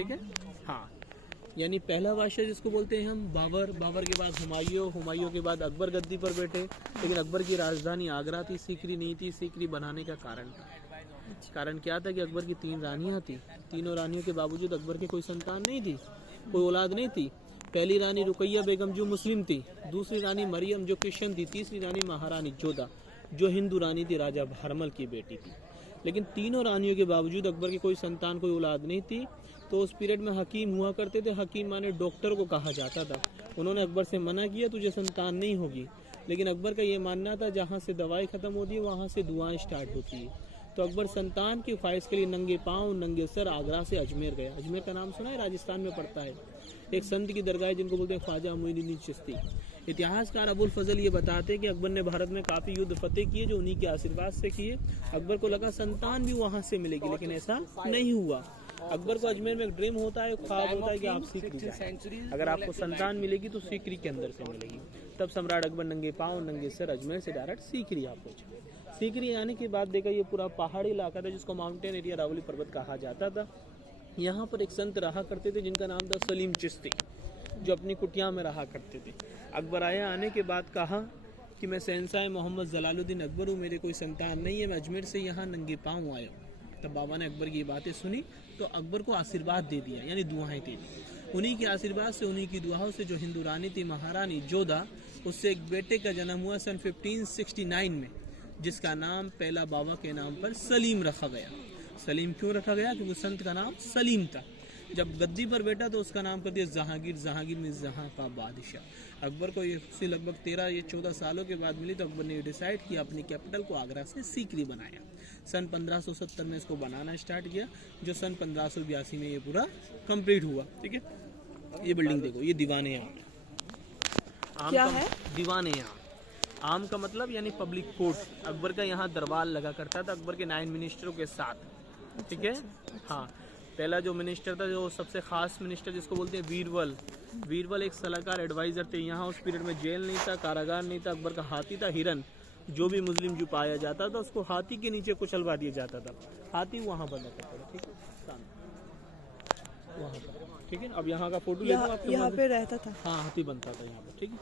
ठीक है। हाँ, यानी पहला बादशाह जिसको बोलते हैं हम बाबर, बाबर के बाद हुमायूं, हुमायूं के बाद अकबर गद्दी पर बैठे। लेकिन अकबर की राजधानी आगरा थी, सीकरी नहीं थी। सीकरी बनाने का कारण क्या था कि अकबर की 3 रानियां थी। तीनों रानियों के बावजूद अकबर के कोई संतान नहीं थी, कोई औलाद नहीं थी। पहली रानी रुकैया बेगम जो मुस्लिम थी, दूसरी रानी मरियम जो क्रिश्चियन थी, तीसरी रानी महारानी जोधा जो हिंदू रानी थी, राजा भरमल की बेटी थी। लेकिन तीनों रानियों के बावजूद अकबर की कोई संतान, कोई औलाद नहीं थी। तो उस पीरियड में हकीम हुआ करते थे। हकीम माने डॉक्टर को कहा जाता था। उन्होंने अकबर से मना किया, तुझे संतान नहीं होगी। लेकिन अकबर का ये मानना था जहाँ से दवाई खत्म होती है वहाँ से दुआएं स्टार्ट होती है। तो अकबर संतान की ख्वाहिश के लिए नंगे पाँव नंगे सर आगरा से अजमेर गया। अजमेर का नाम सुना है, राजस्थान में पड़ता है। एक संत की दरगाह जिनको बोलते हैं ख्वाजा मोइनुद्दीन चिश्ती। इतिहासकार अबुल फजल ये बताते हैं कि अकबर ने भारत में काफ़ी युद्ध फतेह किए जो उन्हीं के आशीर्वाद से किए। अकबर को लगा संतान भी वहाँ से मिलेगी, लेकिन ऐसा नहीं हुआ। अकबर को अजमेर में एक ड्रीम होता है, ख्वाब होता है कि आप सीकरी जाएं। अगर आपको संतान मिलेगी तो सीकरी के अंदर से मिलेगी। तब सम्राट अकबर नंगे पाँव नंगे सर अजमेर से डायरेक्ट सीकरी आप पहुंचे। सीकरी आने के बाद देखा ये पूरा पहाड़ी इलाका था जिसको माउंटेन एरिया रावली पर्वत कहा जाता था। यहाँ पर एक संत रहा करते थे जिनका नाम था सलीम चिश्ती, जो अपनी कुटिया में रहा करते थे। अकबर आया, आने के बाद कहा कि मैं शहंशाह मोहम्मद जलालुद्दीन अकबर हूँ, मेरे कोई संतान नहीं है, मैं अजमेर से यहाँ नंगे पाँव आया हूँ। तब बाबा ने अकबर की बातें सुनी तो अकबर को आशीर्वाद दे दिया, यानी दुआएं दे दी। उन्हीं के आशीर्वाद से, उन्हीं की दुआओं से जो हिंदू रानी थी महारानी जोधा, उससे एक बेटे का जन्म हुआ सन 1569 में, जिसका नाम पहला बाबा के नाम पर सलीम रखा गया। सलीम क्यों रखा गया? क्योंकि संत का नाम सलीम था। जब गद्दी पर बैठा तो उसका नाम कर दिया जहांगीर। जहांगीर में जहां का बादशाह। अकबर को ये लगभग 13-14 सालों के बाद मिली तो अकबर ने डिसाइड किया अपनी कैपिटल को आगरा से सीकरी बनाया। सन 1570 में इसको बनाना स्टार्ट किया, जो सन 1582 में ये पूरा कंप्लीट हुआ। ठीक है, ये बिल्डिंग देखो, ये दीवाने आम क्या है? दीवाने आम का मतलब यानी पब्लिक कोर्ट। अकबर का यहाँ दरबार लगा करता था अकबर के 9 मिनिस्टरों के साथ। ठीक है, हाँ। पहला जो मिनिस्टर था, जो सबसे खास मिनिस्टर जिसको बोलते हैं बीरबल। बीरबल एक सलाहकार एडवाइजर थे। यहाँ उस पीरियड में जेल नहीं था, कारागार नहीं था। अकबर का हाथी था हिरन। जो भी मुस्लिम जो पाया जाता था उसको हाथी के नीचे कुचलवा दिया जाता था। हाथी वहाँ बंधा करता था। ठीक है, वहाँ पर। ठीक है, अब यहाँ का फोटो ले लो आपके। यहाँ पे रहता था। हाँ, हाथी बनता था यहाँ पर। ठीक है,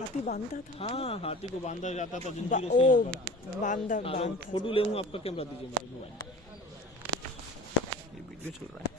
हाथी बांधता था। हाँ, हाथी को बांधा जाता था जंजीरों से यहाँ पर। बांधा फोटो ले हूँ, आपका कैमरा दीजिए मुझे, मोबाइल। ये वीडियो चल रहा है।